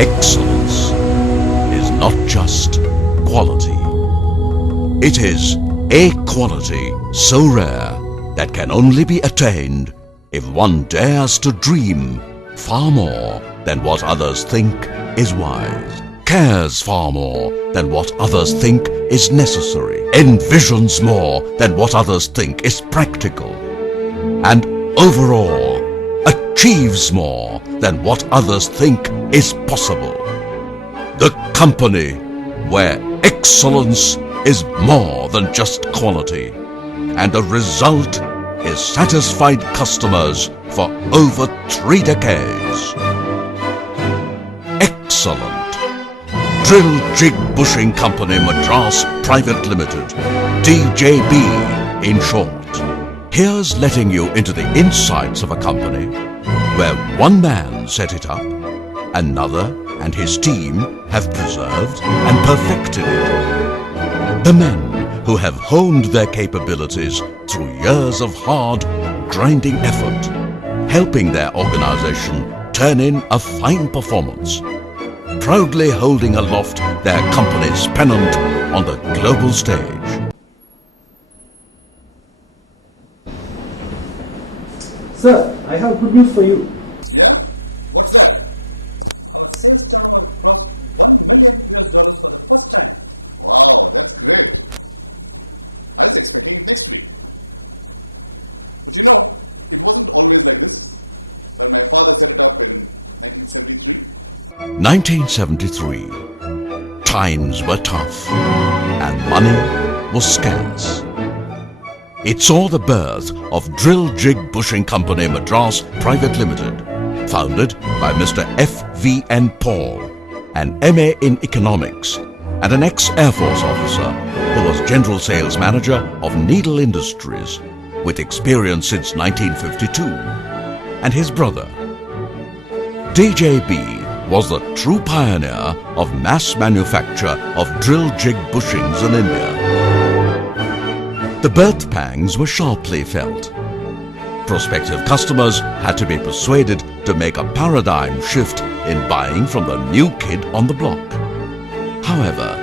Excellence is not just quality. It is a quality so rare that can only be attained if one dares to dream far more than what others think is wise, cares far more than what others think is necessary, envisions more than what others think is practical, and overall achieves more than what others think is possible. The company where excellence is more than just quality, and the result is satisfied customers for over 3 decades. Excellent. Drill Jig Bushing Company Madras Private Limited, DJB in short. Here's letting you into the insights of a company where one man set it up, another and his team have preserved and perfected it. The men who have honed their capabilities through years of hard, grinding effort, helping their organization turn in a fine performance, proudly holding aloft their company's pennant on the global stage. Sir, I have good news for you. Yeah? What's that? Our sales turnover crossed $1 million for the first time. Wow, that's great. I was expecting it next week. But you know, it wasn't always like this. When my father set it up in 1973. 1973. Times were tough and money was scarce. It saw the birth of Drill Jig Bushing Company Madras Private Limited, founded by Mr. F.V.N. Paul, an M.A. in Economics and an ex-Air Force officer who was General Sales Manager of Needle Industries with experience since 1952, and his brother. DJB was the true pioneer of mass manufacture of drill jig bushings in India. The birth pangs were sharply felt. Prospective customers had to be persuaded to make a paradigm shift in buying from the new kid on the block. However,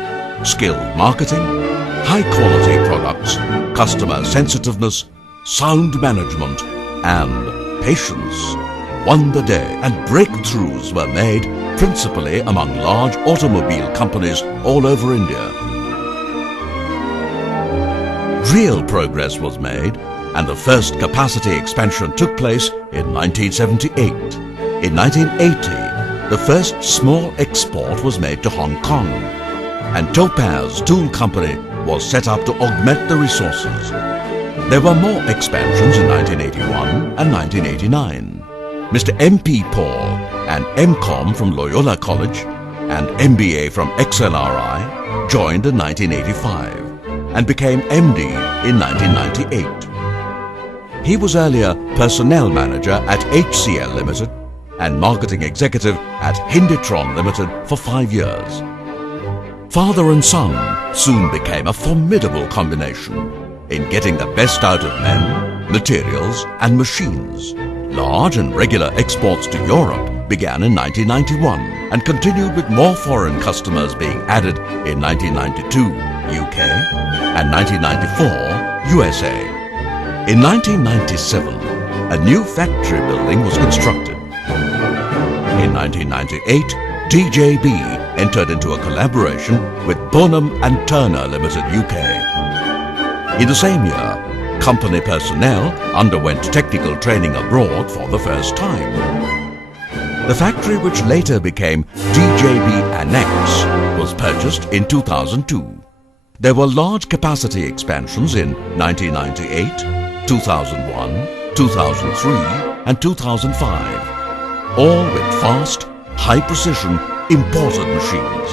skilled marketing, high-quality products, customer sensitiveness, sound management, and patience won the day, and breakthroughs were made principally among large automobile companies all over India. Real progress was made, and the first capacity expansion took place in 1978. In 1980, the first small export was made to Hong Kong, and Topaz Tool Company was set up to augment the resources. There were more expansions in 1981 and 1989. Mr. M.P. Paul, an M.Com from Loyola College and MBA from XLRI, joined in 1985 and became MD in 1998. He was earlier Personnel Manager at HCL Limited and Marketing Executive at Hinditron Limited for 5 years. Father and son soon became a formidable combination in getting the best out of men, materials and machines. Large and regular exports to Europe began in 1991 and continued with more foreign customers being added in 1992 UK and 1994 USA. In 1997, a new factory building was constructed. In 1998, DJB entered into a collaboration with Bonham and Turner Limited UK. In the same year, company personnel underwent technical training abroad for the first time. The factory, which later became DJB Annex, was purchased in 2002. There were large capacity expansions in 1998, 2001, 2003 and 2005, all with fast, high-precision, imported machines.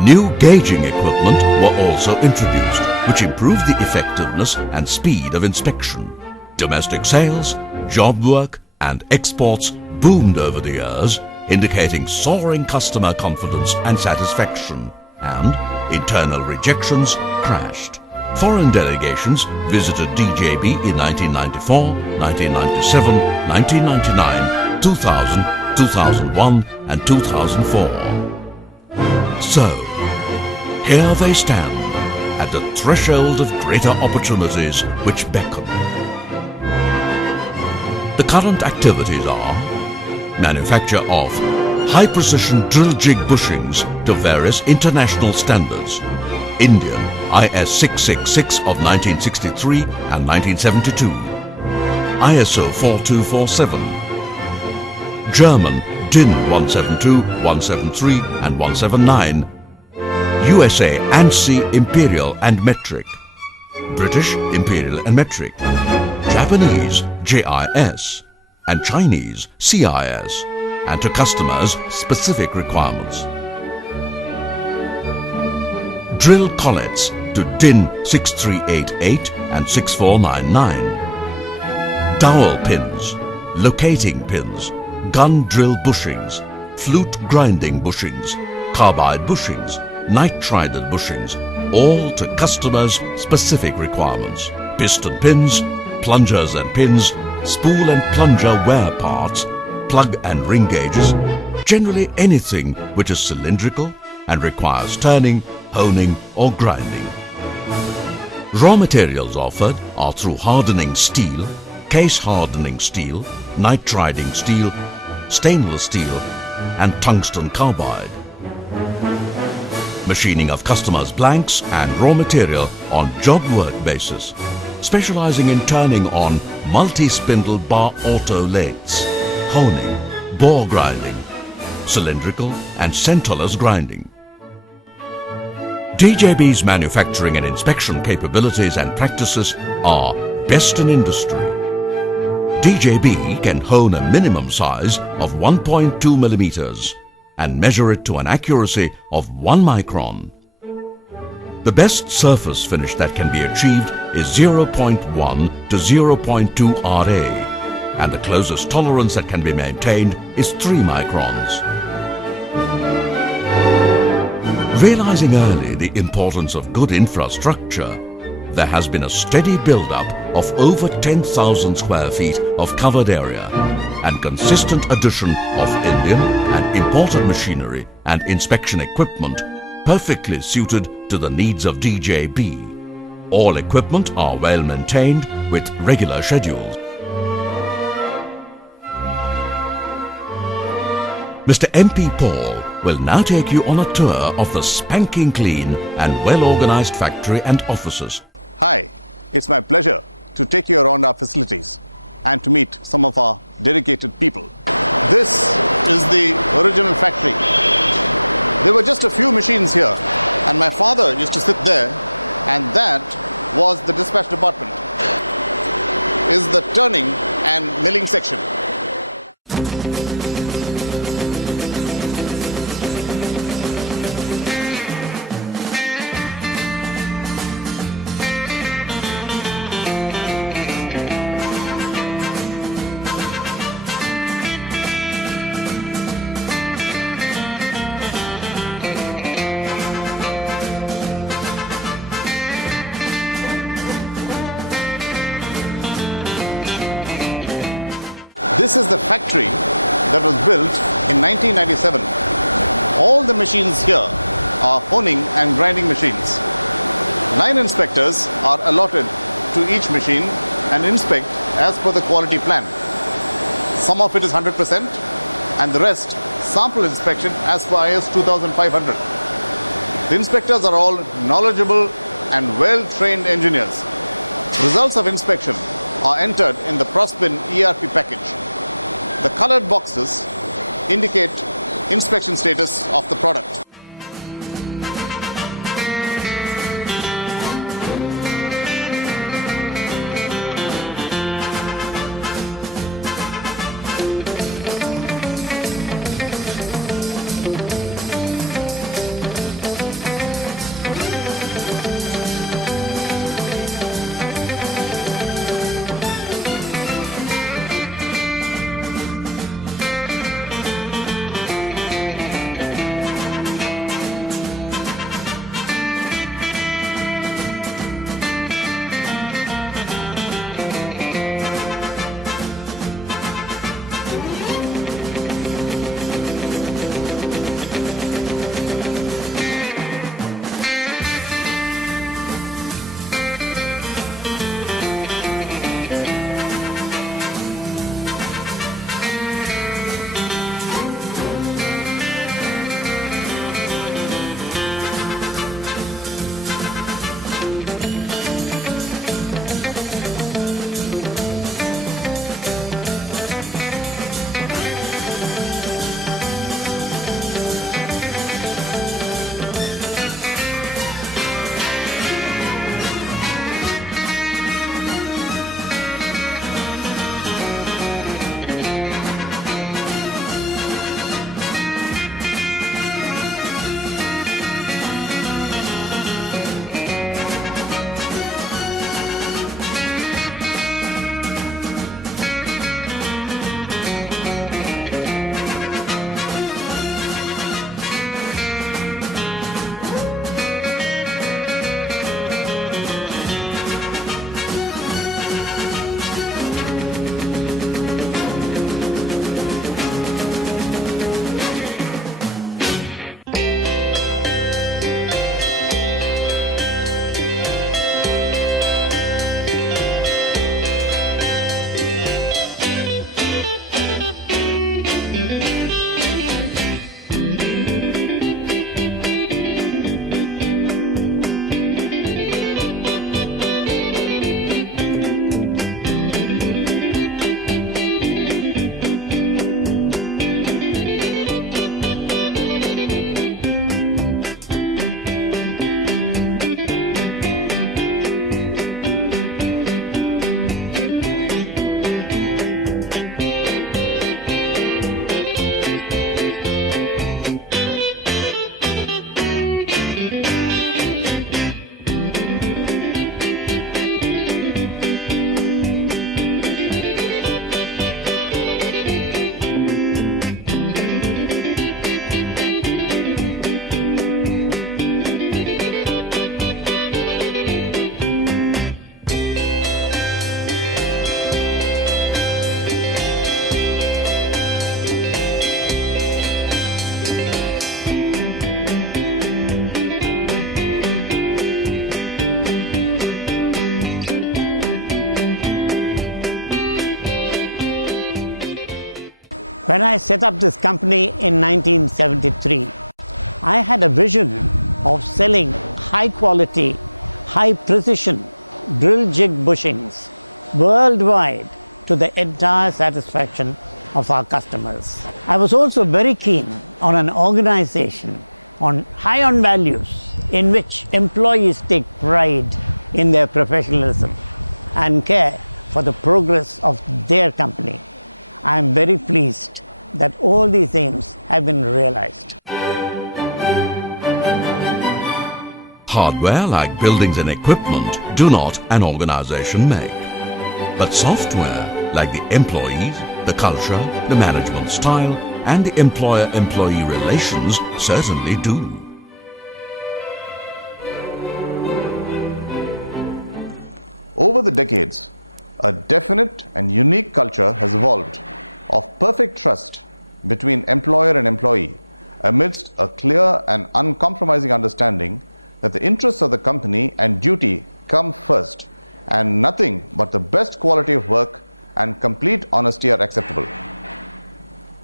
New gauging equipment were also introduced, which improved the effectiveness and speed of inspection. Domestic sales, job work and exports boomed over the years, indicating soaring customer confidence and satisfaction, and internal rejections crashed. Foreign delegations visited DJB in 1994, 1997, 1999, 2000 2001 and 2004. So, here they stand at the threshold of greater opportunities which beckon. The current activities are manufacture of high-precision drill jig bushings to various international standards, Indian IS 666 of 1963 and 1972, ISO 4247, German DIN 172, 173 and 179, USA ANSI Imperial and Metric, British Imperial and Metric, Japanese JIS and Chinese CIS, and to customers' specific requirements. Drill collets to DIN 6388 and 6499. Dowel pins, locating pins, gun drill bushings, flute grinding bushings, carbide bushings, nitrided bushings, all to customers' specific requirements. Piston pins, plungers and pins, spool and plunger wear parts, plug and ring gauges, generally anything which is cylindrical and requires turning, honing or grinding. Raw materials offered are through hardening steel, case hardening steel, nitriding steel, stainless steel and tungsten carbide. Machining of customers' blanks and raw material on job work basis, specializing in turning on multi-spindle bar auto lathes, honing, bore grinding, cylindrical and centerless grinding. DJB's manufacturing and inspection capabilities and practices are best in industry. DJB can hone a minimum size of 1.2 millimeters and measure it to an accuracy of 1 micron. The best surface finish that can be achieved is 0.1 to 0.2 RA, and the closest tolerance that can be maintained is 3 microns. Realizing early the importance of good infrastructure, there has been a steady build-up of over 10,000 square feet of covered area and consistent addition of Indian and imported machinery and inspection equipment perfectly suited to the needs of DJB. All equipment are well maintained with regular schedules. Mr. MP Paul will now take you on a tour of the spanking clean and well-organized factory and offices. Hi, it's my pleasure to take you around our facilities and to meet some of our dedicated people. This is the original factory. There were just a few machines here and my father used to sit there, and that was the dispatch department. Is the turning and milling section. This is the factory that was built in 1997. All the machines here are honing and grinding machines. 9 inspectors are allotted to each machine and inspect as per the quality plan. Some of it is 100% and the rest sample inspection as per IS 2500. The inspectors are all knowledgeable and well-trained engineers. Results of inspection are entered in the PROSPIN ERP package. The colored boxes indicate inspection status of the product. When I set up this company in 1973, I had a vision of selling high quality, high precision drill jig bushings worldwide to the entire satisfaction of our customers. I was also very keen on an organization high on values in which employees take pride in their professionalism and care for the progress of their company. I am very pleased that all these aims have been realized. Hardware like buildings and equipment do not an organization make. But software like the employees, the culture, the management style, and the employer-employee relations certainly do. Over the decades, a definite and unique culture has evolved of perfect trust between employer and employee amidst a clear and uncompromising understanding that the interests of the company and duty come first and nothing but the best quality of work and complete honesty are acceptable.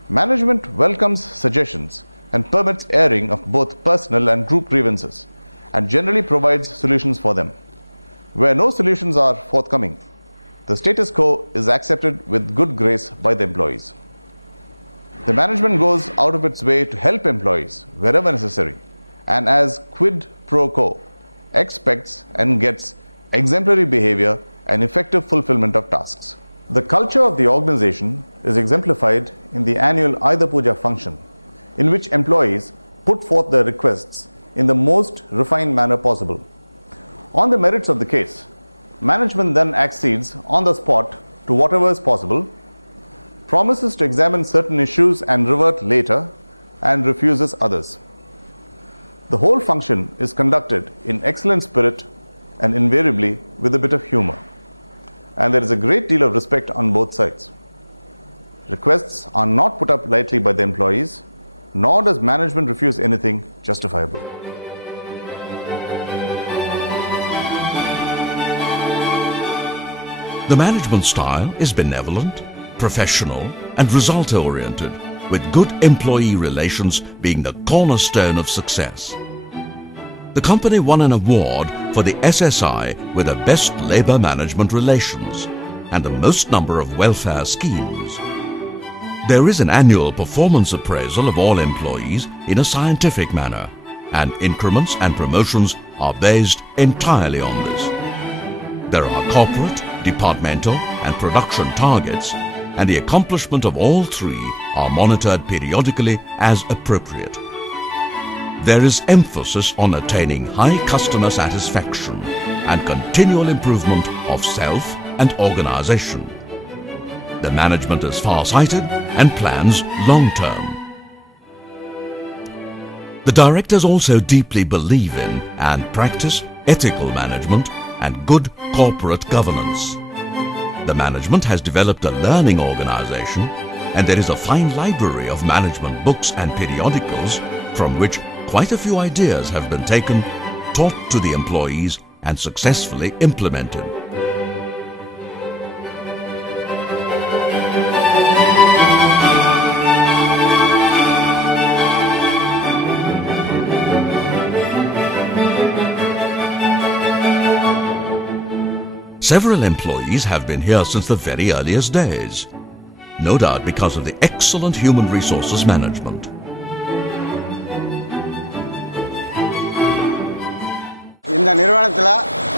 Management welcomes suggestions and permits airing of both personal and group grievances and generally provides solutions for them. Where no solutions are forthcoming, the status quo is accepted with good grace by the employees. The management goes out of its way to help employees wherever necessary and as quid pro quo expects and gets exemplary behavior and effective fulfillment of tasks. The culture of the organization is exemplified in the annual Ayudha Puja function, in which employees put forth their requests in the most refined manner possible. On the merits of the case, management then accedes on the spot to whatever is possible, promises to examine certain issues and revert later, and refuses others. The whole function is conducted in excellent spirit and invariably with a bit of humor. And there is a great deal of respect on both sides. Requests are not put up lightly by the employees, nor does management refuse anything justifiable. The management style is benevolent, professional, and result-oriented, with good employee relations being the cornerstone of success. The company won an award for the SSI with the best labour management relations and the most number of welfare schemes. There is an annual performance appraisal of all employees in a scientific manner, and increments and promotions are based entirely on this. There are corporate, departmental, and production targets, and the accomplishment of all three are monitored periodically as appropriate. There is emphasis on attaining high customer satisfaction and continual improvement of self and organization. The management is far-sighted and plans long-term. The directors also deeply believe in and practice ethical management and good corporate governance. The management has developed a learning organization, and there is a fine library of management books and periodicals from which quite a few ideas have been taken, taught to the employees, and successfully implemented. Several employees have been here since the very earliest days, no doubt because of the excellent human resources management. இந்த நிறுவனத்தில்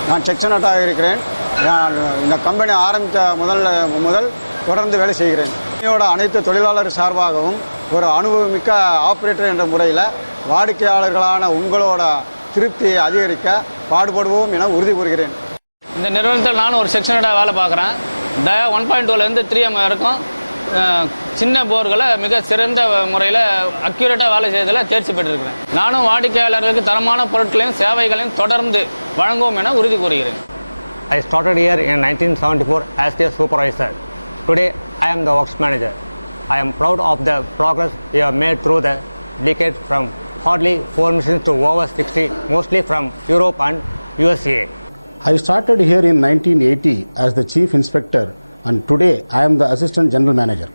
நான் section ஹெட்டாக இருக்கிறேன். நான் இந்த company ஆரம்பித்த முதல் தொடர்ந்து வேலை செய்கிறேன். கம்பெனியோட அனைத்து தொழிலாளர் சார்பாகவும் ஒரு அனுபவமிக்க ஆபரேட்டர் என்ற முறையில் வாடிக்கையாளர்களான உங்களோட திருப்தியை அதிகரிக்க பாடுபடுவோம் என உறுதி கூறுகிறேன். இந்த நிறுவனத்தில் நான் ஒரு செக்ஷன் ஹெட்டாக வேலை பார்க்குறேன். டயா 1.2லேருந்து 3M வரைக்கும் சின்ன போர்களை மிக சிறந்த முறையில் அக்யூரேட்டாக வேலை செய்வதில் தேர்ச்சி பெற்றிருக்கிறேன். நானும் வாடிக்கையாளர்களுக்கு தரமான பொருட்களையும் சேவைகளையும் தொடர்ந்து வழங்குவோம் என உறுதி கூறுகிறேன். I started here in 1974 as a supervisor. Today I am the works manager. I am proud of the progress we have made through the decades from hardly 4 machines to over 60, mostly from Europe and USA. I started here in 1980 as the chief inspector, and today I am the assistant general manager.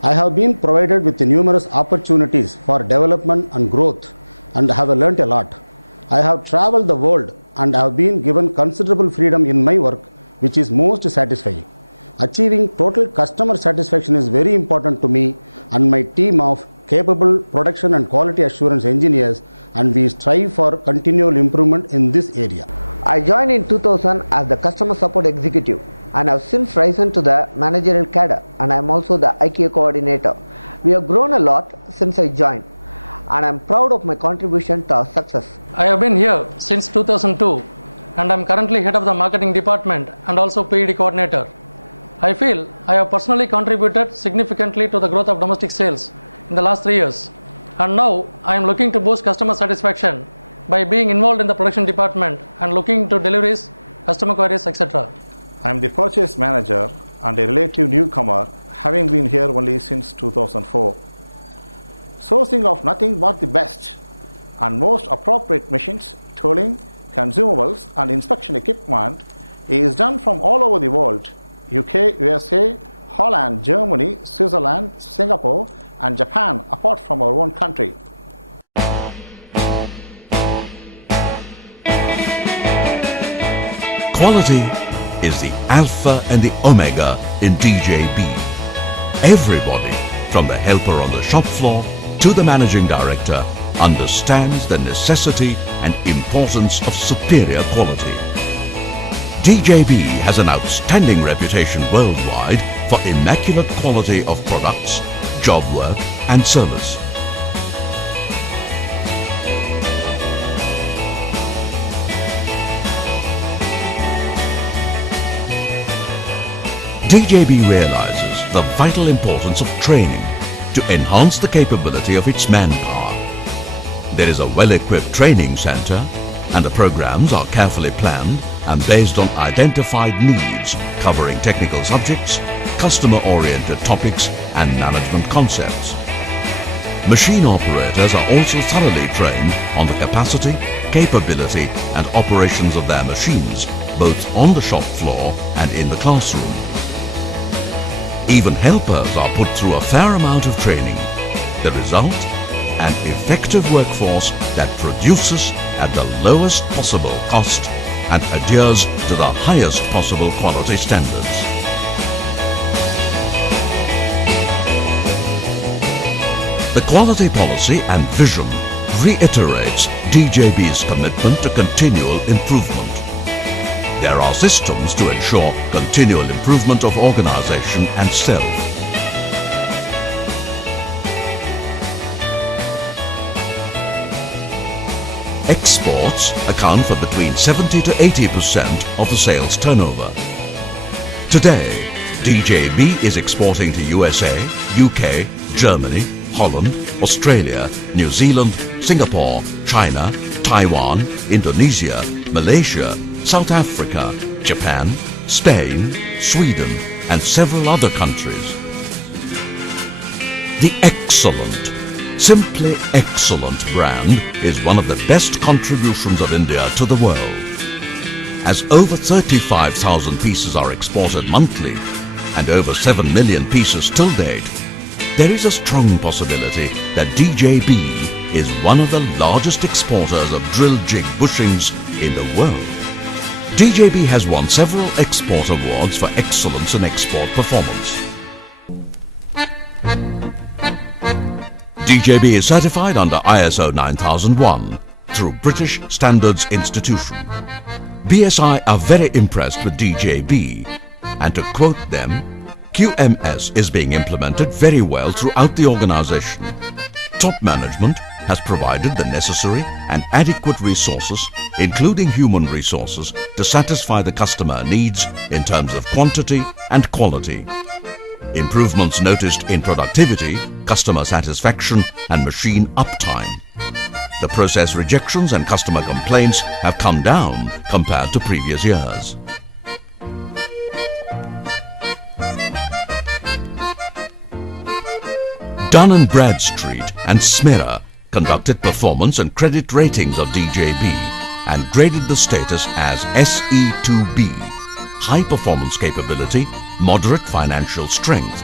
I have been provided with numerous opportunities for development and growth and have learnt a lot. I have traveled the world and have been given considerable freedom in my work, which is most satisfying. Achieving total customer satisfaction is very important to me and my team of capable production and quality assurance engineers, and we strive for continual improvement in this area. I joined in 2000 as the customer support executive and have since risen to the managerial cadre, and I am also the IKEA coordinator. We have grown a lot since I joined and I am proud of my contribution to our success. I have been here since 2002 and I am currently head of the marketing department and also PED coordinator. I feel I have personally contributed significantly to the growth of domestic sales in the last 3 years, and now I am looking to boost customer satisfaction by being involved in the production department and looking to deliveries, customer queries, etc. I am the purchase manager and a relative newcomer, having been here only since 2004. Sourcing of nothing but the best and most appropriate machines, tooling, consumables and inspection equipment is done from all over the world: UK, USA, Holland, Germany, Switzerland, Singapore and Japan, apart from our own country. Quality is the alpha and the omega in DJB. Everybody, from the helper on the shop floor to the managing director, understands the necessity and importance of superior quality. DJB has an outstanding reputation worldwide for immaculate quality of products, job work and service. DJB realizes the vital importance of training to enhance the capability of its manpower. There is a well-equipped training center and the programs are carefully planned and based on identified needs covering technical subjects, customer-oriented topics and management concepts. Machine operators are also thoroughly trained on the capacity, capability and operations of their machines, both on the shop floor and in the classroom. Even helpers are put through a fair amount of training. The result? An effective workforce that produces at the lowest possible cost and adheres to the highest possible quality standards. The quality policy and vision reiterates DJB's commitment to continual improvement. There are systems to ensure continual improvement of organization and self. Exports account for between 70 to 80% of the sales turnover. Today, DJB is exporting to USA, UK, Germany, Holland, Australia, New Zealand, Singapore, China, Taiwan, Indonesia, Malaysia, South Africa, Japan, Spain, Sweden and several other countries. The excellent, simply excellent brand is one of the best contributions of India to the world. As over 35,000 pieces are exported monthly and over 7 million pieces till date, there is a strong possibility that DJB is one of the largest exporters of drill jig bushings in the world. DJB has won several export awards for excellence in export performance. DJB is certified under ISO 9001 through British Standards Institution. BSI are very impressed with DJB, and to quote them, QMS is being implemented very well throughout the organization. Top management has provided the necessary and adequate resources, including human resources, to satisfy the customer needs in terms of quantity and quality. Improvements noticed in productivity, customer satisfaction and machine uptime. The process rejections and customer complaints have come down compared to previous years. Dun & Bradstreet and Smira conducted performance and credit ratings of DJB and graded the status as SE2B, high performance capability, moderate financial strength,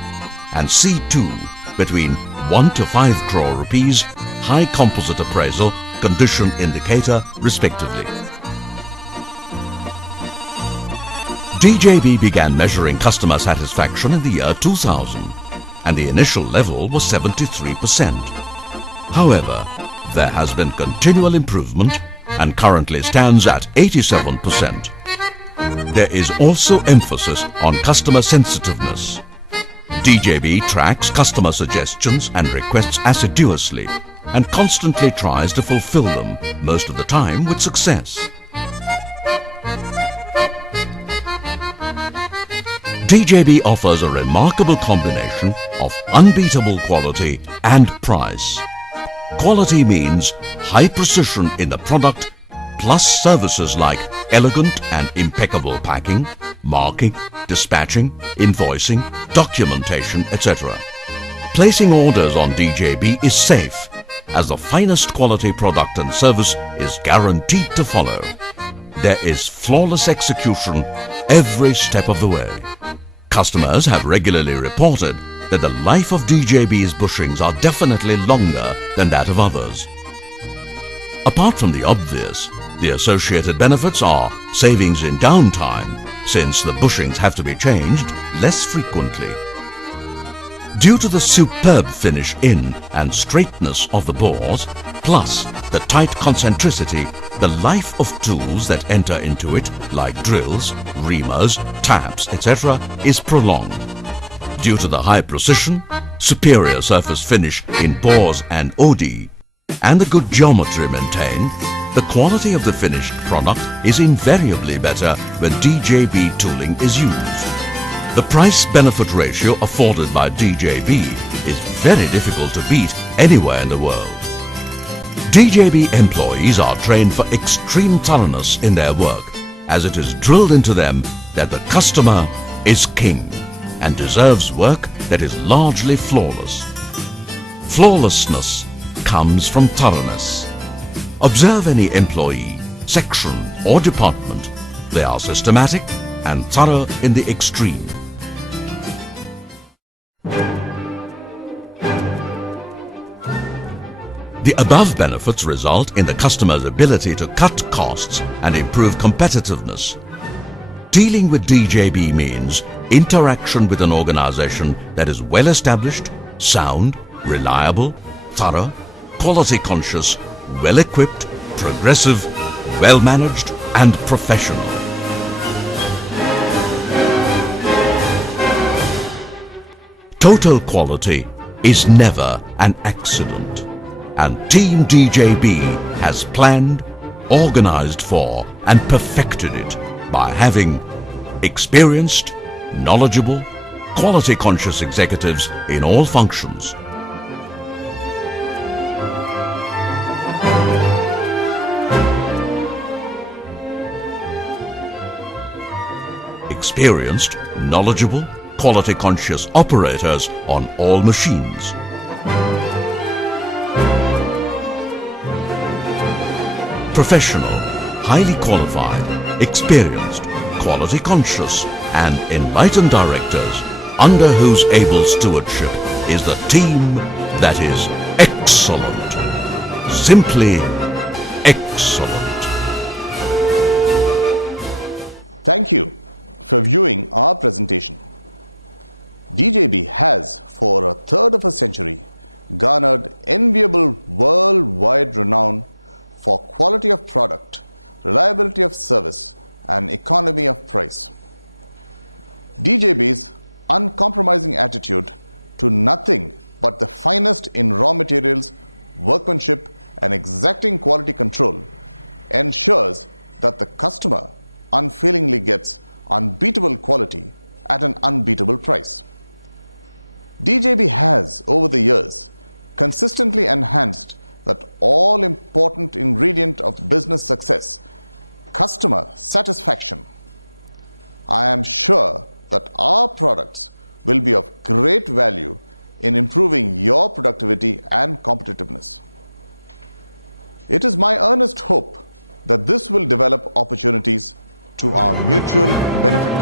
and C2 between 1 to 5 crore rupees, high composite appraisal, condition indicator respectively. DJB began measuring customer satisfaction in the year 2000 and the initial level was 73%. However, there has been continual improvement and currently stands at 87%. There is also emphasis on customer sensitiveness. DJB tracks customer suggestions and requests assiduously and constantly tries to fulfill them, most of the time with success. DJB offers a remarkable combination of unbeatable quality and price. Quality means high precision in the product plus services like elegant and impeccable packing, marking, dispatching, invoicing, documentation, etc. Placing orders on DJB is safe as the finest quality product and service is guaranteed to follow. There is flawless execution every step of the way. Customers have regularly reported that the life of DJB's bushings are definitely longer than that of others. Apart from the obvious, the associated benefits are savings in downtime, since the bushings have to be changed less frequently. Due to the superb finish in and straightness of the bores, plus the tight concentricity, the life of tools that enter into it, like drills, reamers, taps, etc., is prolonged. Due to the high precision, superior surface finish in bores and OD, and the good geometry maintained, the quality of the finished product is invariably better when DJB tooling is used. The price-benefit ratio afforded by DJB is very difficult to beat anywhere in the world. DJB employees are trained for extreme thoroughness in their work, as it is drilled into them that the customer is king and deserves work that is largely flawless. Flawlessness comes from thoroughness. Observe any employee, section or department. They are systematic and thorough in the extreme. The above benefits result in the customer's ability to cut costs and improve competitiveness. Dealing with DJB means interaction with an organization that is well established, sound, reliable, thorough, quality conscious, well equipped, progressive, well managed and professional. Total quality is never an accident, and Team DJB has planned, organized for and perfected it by having experienced, knowledgeable, quality conscious executives in all functions. Experienced, knowledgeable, quality conscious operators on all machines. Professional, highly qualified, experienced, quality conscious and enlightened directors under whose able stewardship is the team that is excellent. Simply excellent. Thank you for viewing our presentation. DJB has, for a third of a century, garnered enviable worldwide renown for quality of product, reliability of service, and economy of price. DJB's uncompromising attitude to nothing but the finest in raw materials, workmanship, and exacting quality control ensures that the customer unfailingly gets unbeatable quality at an unbeatable price. DJB has, over the years, consistently enhanced that all-important ingredient of business success, customer satisfaction. I am sure that our products will be of great value in improving your productivity and competitiveness. It is my earnest hope that this will develop opportunities to our mutual benefit.